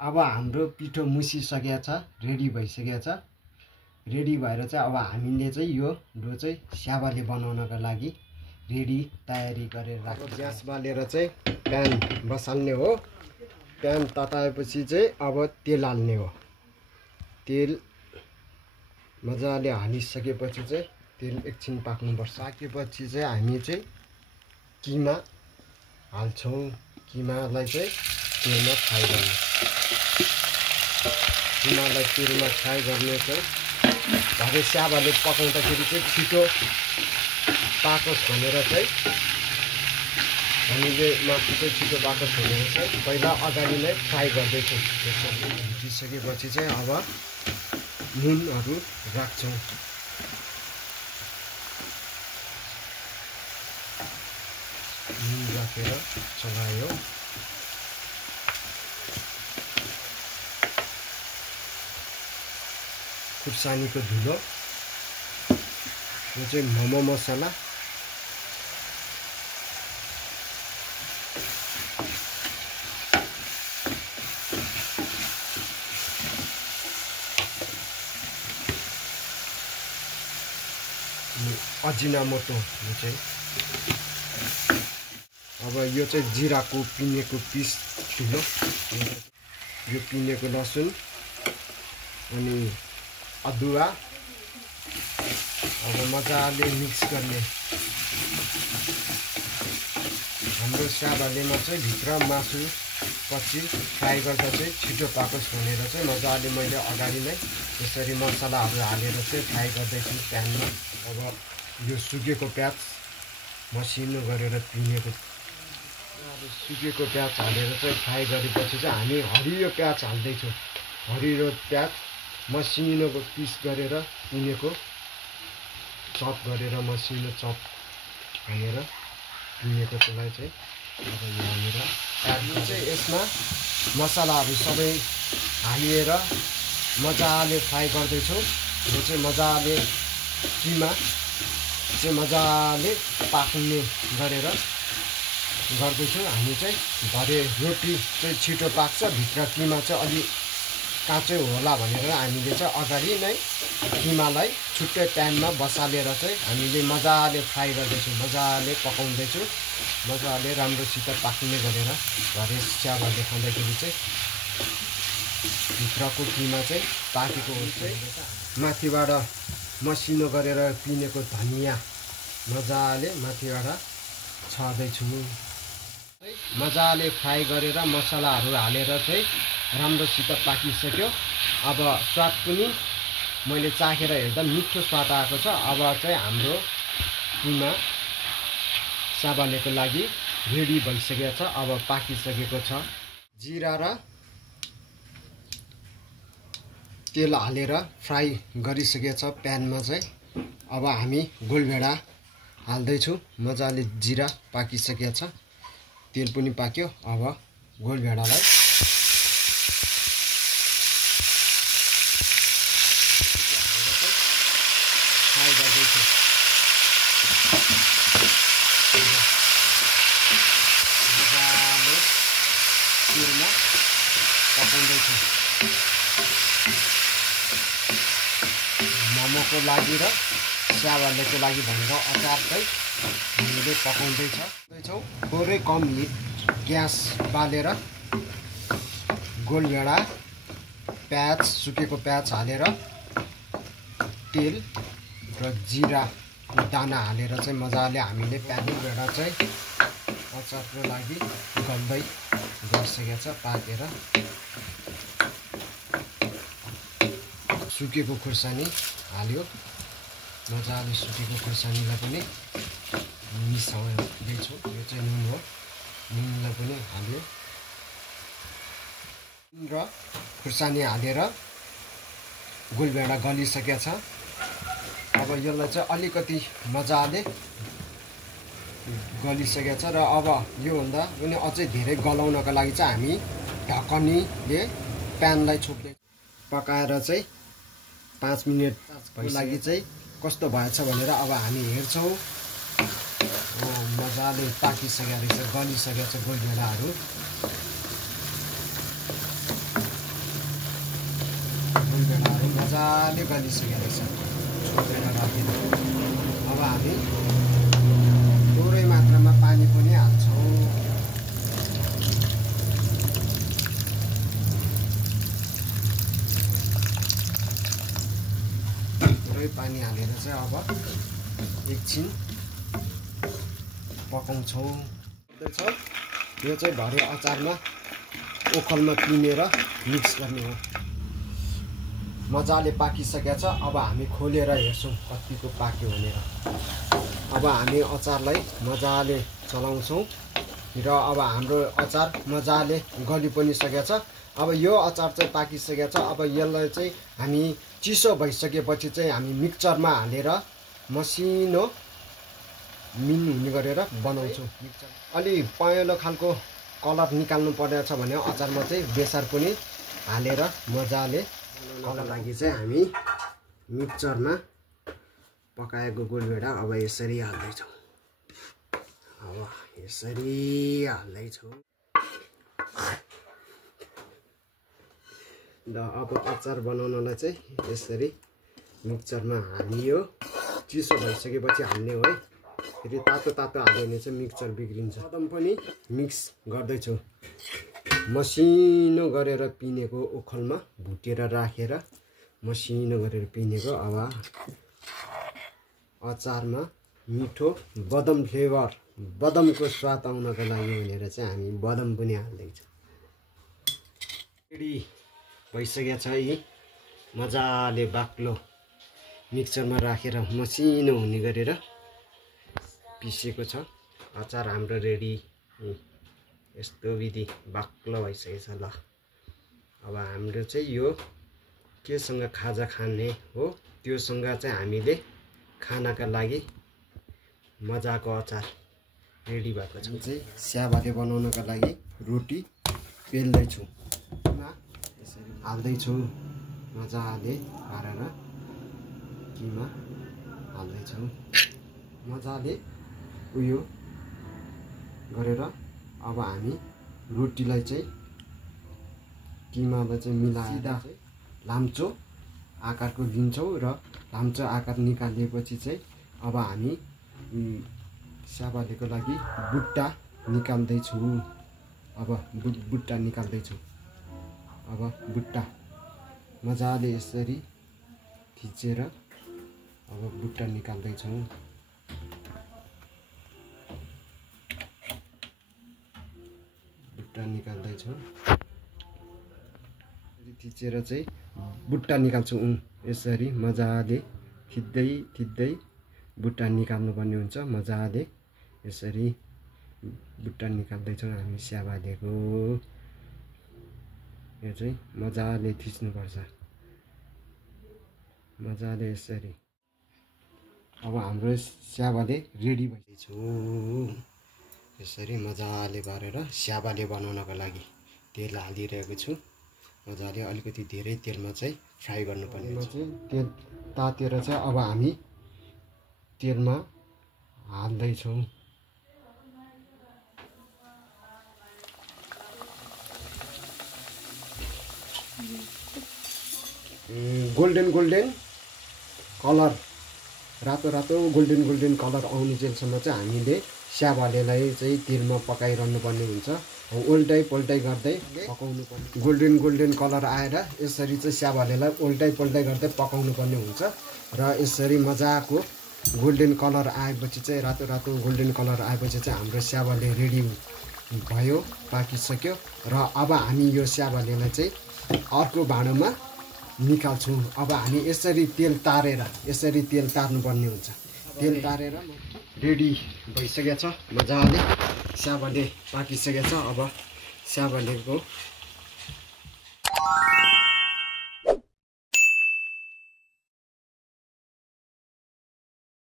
अब हाम्रो पिठो मुसिसकेको छ, रेडी भइसकेको छ। रेडी भएर चाहिँ अब हामीले चाहिँ यो डो चाहिँ स्याबाले बनाउनको लागि रेडी तयारी गरेर राख्छौँ। ग्यास बालेर चाहिँ प्यान बसाल्ने हो। प्यान तताएपछि चाहिँ अब तेल हाल्ने हो। तेल मजाले हालिसकेपछि चाहिँ तेल एकछिन पाक्नुपर्छ। पाकेपछि चाहिँ हामी चाहिँ किमा हाल्छौँ। किमालाई चाहिँ तेलमा फ्राई गर्ने। किमालाई तेलमा फ्राई गर्ने चाहिँ भरे स्याबाले पकाउँदाखेरि चाहिँ छिटो पाकोस् भनेर चाहिँ हामीले मासु चाहिँ छिटो पाकोस् भनेर चाहिँ पहिला अगाडि नै फ्राई गर्दैछौँ। त्यसरी भुटिसकेपछि चाहिँ अब नुनहरू राख्छौँ। नुन राखेर चलायो। खुर्सानीको धुलो, यो चाहिँ मोमो मसला, अजिनामोटो, यो चाहिँ अब यो चाहिँ जिराको पिनेको पिस ठुलो, यो पिनेको लसुन अनि अदुवा अब मजाले मिक्स गर्ने। हाम्रो स्याबालेमा चाहिँ भित्र मासु पछि फ्राई गर्दा चाहिँ छिटो पाकोस् भनेर चाहिँ मजाले मैले अगाडि नै यसरी मसलाहरू हालेर चाहिँ फ्राई गर्दैछु प्यानमा। अब यो सुकेको प्याज मसिनो गरेर पिनेको, सुकेको प्याज हालेर चाहिँ फ्राई गरेपछि चाहिँ हामी हरियो प्याज हाल्दैछौँ। हरियो प्याज मसिनोको पिस गरेर पिनेको, चप गरेर मसिनो चप हालेर पिनेको त्यसलाई चाहिँ अब यहाँनिर यो चाहिँ यसमा मसलाहरू सबै हालेर मजाले फ्राई गर्दैछौँ। यो चाहिँ मजाले किमा चाहिँ मजाले पाक्ने गरेर गर्दैछौँ। हामी चाहिँ भरे रोटी चाहिँ छिटो पाक्छ, भित्र किमा चाहिँ अलि काँचै होला भनेर हामीले चाहिँ अगाडि नै किमालाई छुट्टै प्यानमा बसालेर चाहिँ हामीले मजाले फ्राई गर्दैछौँ, मजाले पकाउँदैछौँ, मजाले राम्रोसित पाक्ने गरेर भरे स्याबाले खाँदाखेरि चाहिँ भित्रको किमा चाहिँ पाकेको हुन्छ। माथिबाट मसिनो गरेर पिनेको धनिया मजाले माथिबाट छर्दैछु। मजाले फ्राई गरेर मसलाहरू हालेर चाहिँ राम्रोसित पाकिसक्यो। अब स्वाद पनि मैले चाखेर हेर्दा मिठो स्वाद आएको छ। अब चाहिँ हाम्रो किमा स्याबालेको लागि रेडी भइसकेको छ। अब पाकिसकेको छ। जिरा र तेल हालेर फ्राई गरिसकेको छ प्यानमा चाहिँ। अब हामी गोलभेडा हाल्दैछौँ। मजाले जिरा पाकिसकेको छ, तेल पनि पाक्यो। अब गोलभेडालाई फ्राई गर्दैछु। मजाले तेलमा पकाउँदैछु। मोमोको लागि र स्याबालेको लागि भनेर अचार चाहिँ हामीले पकाउँदैछौँ। थोरै कम हिट ग्यास बालेर गोलभेडा, प्याज, सुकेको प्याज हालेर तेल र जिराको दाना हालेर चाहिँ मजाले हामीले गोलभेडा चाहिँ अचारको लागि गल्दै गरिसकेको छ पाकेर। सुकेको खुर्सानी हाल्यो, मजाले सुकेको खुर्सानीलाई पनि मिसाउँदैछौँ। यो चाहिँ नुन हो, नुनलाई पनि हाल्यो र खुर्सानी हालेर गोलभेडा गलिसकेको छ। अब यसलाई चाहिँ अलिकति मजाले गलिसकेको छ र अब योभन्दा पनि अझै धेरै गलाउनको लागि चाहिँ हामी ढकनीले प्यानलाई छोप्दै पकाएर चाहिँ 5 मिनटको लागि चाहिँ कस्तो भएछ भनेर अब हामी हेर्छौँ। मजाले पाकिसकेको रहेछ, गलिसकेको छ गोलभेडाहरू। गोलभेडाहरू मजाले गलिसकेको रहेछ छोपेर राखेर। अब हामी थोरै मात्रामा पानी पनि हाल्छौँ। थोरै पानी हालेर चाहिँ अब एकछिन पकाउँछौँ। यो चाहिँ भरे अचारमा ओखलमा पिनेर मिक्स गर्ने हो। मजाले पाकिसकेको छ। अब हामी खोलेर हेर्छौँ कतिको पाक्यो भनेर। अब हामी अचारलाई मजाले चलाउँछौँ र अब हाम्रो अचार मजाले गली पनि सकेको छ। अब यो अचार चाहिँ पाकिसकेको छ। अब यसलाई चाहिँ हामी चिसो भइसकेपछि चाहिँ हामी मिक्सचरमा हालेर मसिनो मिन हुने गरेर बनाउँछौँ। अलि पहेँलो खालको कलर निकाल्नु पर्नेछ भने अचारमा चाहिँ बेसार पनि हालेर मजाले बनाउनको लागि चाहिँ हामी मिक्सचरमा पकाएको गोलभेडा अब यसरी हाल्दैछौँ। अब यसरी हाल्दैछौँ। र अब अचार बनाउनलाई चाहिँ यसरी मिक्सचरमा हालियो। चिसो भइसकेपछि हाल्ने हो है। फेरि तातो तातो हाल्यो भने चाहिँ मिक्सचर बिग्रिन्छ। बदम पनि मिक्स गर्दैछु। मसिनो गरेर पिनेको ओखलमा भुटेर राखेर मसिनो गरेर पिनेको। अब अचारमा मिठो बदम फ्लेभर, बदमको स्वाद आउनको लागि भनेर चाहिँ हामी बदम पनि हाल्दैछौँ। रेडी भइसकेको छ। यी मजाले बाक्लो मिक्सचरमा राखेर मसिनो हुने गरेर पिसेको छ। अचार हाम्रो रेडी। यस्तो विधि बाक्लो भइसकेको छ। ल अब हाम्रो चाहिँ यो केसँग खाजा खाने हो त्योसँग चाहिँ हामीले खानाका लागि मजाको अचार रेडी भएको छ। चाहिँ स्याबाले बनाउनका लागि रोटी पेल्दैछु। यसरी हाल्दैछु मजाले पारेर किमा हाल्दैछु। मजाले उयो गरेर अब हामी रोटीलाई चाहिँ किमालाई चाहिँ मिलाएर लाम्चो आकारको दिन्छौँ र लाम्चो आकार निकालेपछि चाहिँ अब हामी स्याबालेको लागि बुट्टा निकाल्दैछु। अब बुट्टा निकाल्दैछु। अब बुट्टा मजाले यसरी थिचेर अब बुट्टा निकाल्दैछौँ। बुट्टा निकाल्दैछौँ। थिचेर चाहिँ बुट्टा निकाल्छौँ। यसरी मजाले थिच्दै थिच्दै बुट्टा निकाल्नुपर्ने हुन्छ। मजाले यसरी बुट्टा निकाल्दैछौँ हामी स्याबालेको। यो चाहिँ मजाले थिच्नुपर्छ। मजाले यसरी। अब हाम्रो स्याबाले रेडी भइसकेको छ। यसरी मजाले पारेर स्याबाले बनाउनको लागि तेल हालिरहेको छु। मजाले अलिकति धेरै तेलमा चाहिँ फ्राई गर्नुपर्ने हुन्छ। तेल तातेर चाहिँ अब हामी तेलमा हाल्दैछौँ। गोल्डन गोल्डन कलर, रातो रातो गोल्डन कलर आउने जेलसम्म चाहिँ हामीले स्याबालेलाई चाहिँ तेलमा पकाइरहनु पर्ने हुन्छ। उल्टाइ पल्टाइ गर्दै पकाउनु पर्ने। गोल्डन कलर आएर यसरी चाहिँ स्याबालेलाई उल्टाइ पल्टाइ गर्दै पकाउनु पर्ने हुन्छ। र यसरी मजाको गोल्डन कलर आएपछि चाहिँ रातो रातो गोल्डन कलर आएपछि चाहिँ हाम्रो स्याबाले रेडी भयो, पाकिसक्यो। र अब हामी यो स्याबालेलाई चाहिँ अर्को भाँडोमा निकाल्छौँ। अब हामी यसरी तेल तार्नुपर्ने हुन्छ। तेल तारेर रेडी भइसकेको छ। मजाले स्याबाले पाकिसकेको छ। अब स्याबालेको